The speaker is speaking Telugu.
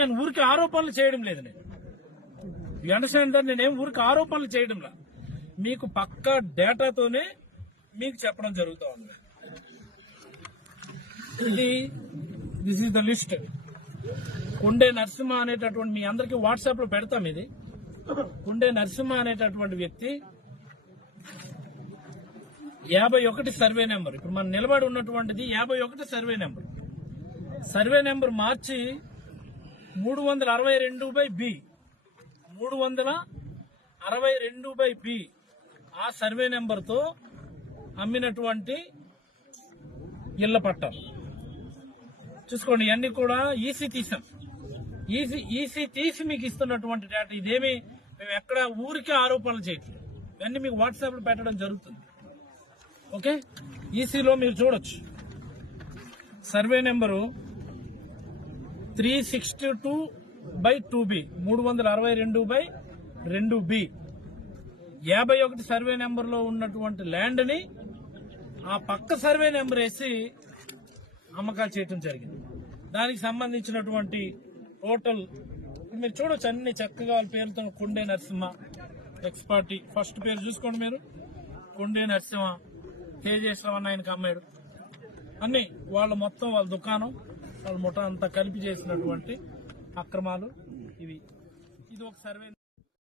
నేను ఊరికి ఆరోపణలు చేయడం లేదు నేను. యూ అండర్స్టాండ్ సార్ నేనేం ఊరికి ఆరోపణలు చేయడంలా మీకు పక్కా డేటాతోనే మీకు చెప్పడం జరుగుతూ ఉంది. ఇది this is the list Kunde Narasimha అనేటటువంటి మీ అందరికి వాట్సాప్లో పెడతాం ఇది. కుండే నరసింహ అనేటటువంటి వ్యక్తి యాభై ఒకటి సర్వే నెంబర్. ఇప్పుడు మనం నిలబడి ఉన్నటువంటిది యాభై ఒకటి సర్వే నెంబర్. సర్వే నెంబర్ మార్చి మూడు వందల అరవై రెండు బై బి. మూడు వందల అరవై రెండు బై బి. ఆ సర్వే నెంబర్తో అమ్మినటువంటి ఇళ్ళ పట్టం చూసుకోండి ఇవన్నీ కూడా ఈసీ తీసాం. ఈసీ ఈసీ తీసి మీకు ఇస్తున్నటువంటి డేటా ఇదేమి మేము ఎక్కడ ఊరికే ఆరోపణలు చేయట్లేదు. ఇవన్నీ మీకు వాట్సాప్లో పెట్టడం జరుగుతుంది. ఓకే? ఈసీలో మీరు చూడొచ్చు. Survey number three sixty two by two B మూడు వందల అరవై రెండు బై రెండు బి. యాభై ఒకటి సర్వే నెంబర్లో ఉన్నటువంటి ల్యాండ్ని ఆ పక్క సర్వే నెంబర్ వేసి అమ్మకాలు చేయటం జరిగింది. దానికి సంబంధించినటువంటి టోటల్ మీరు చూడొచ్చు అన్ని చక్కగా వాళ్ళ పేరుతో కొండే నరసింహ ఎక్స్పార్టీ ఫస్ట్ పేరు చూసుకోండి మీరు. కొండే నరసింహ తేజేశ్వరన్న ఆయనకు అమ్మాడు. అన్ని వాళ్ళ మొత్తం వాళ్ళ దుకాణం. ముఠ అంతా కలిపి చేసినటువంటి అక్రమాలు ఇవి. ఇది ఒక సర్వే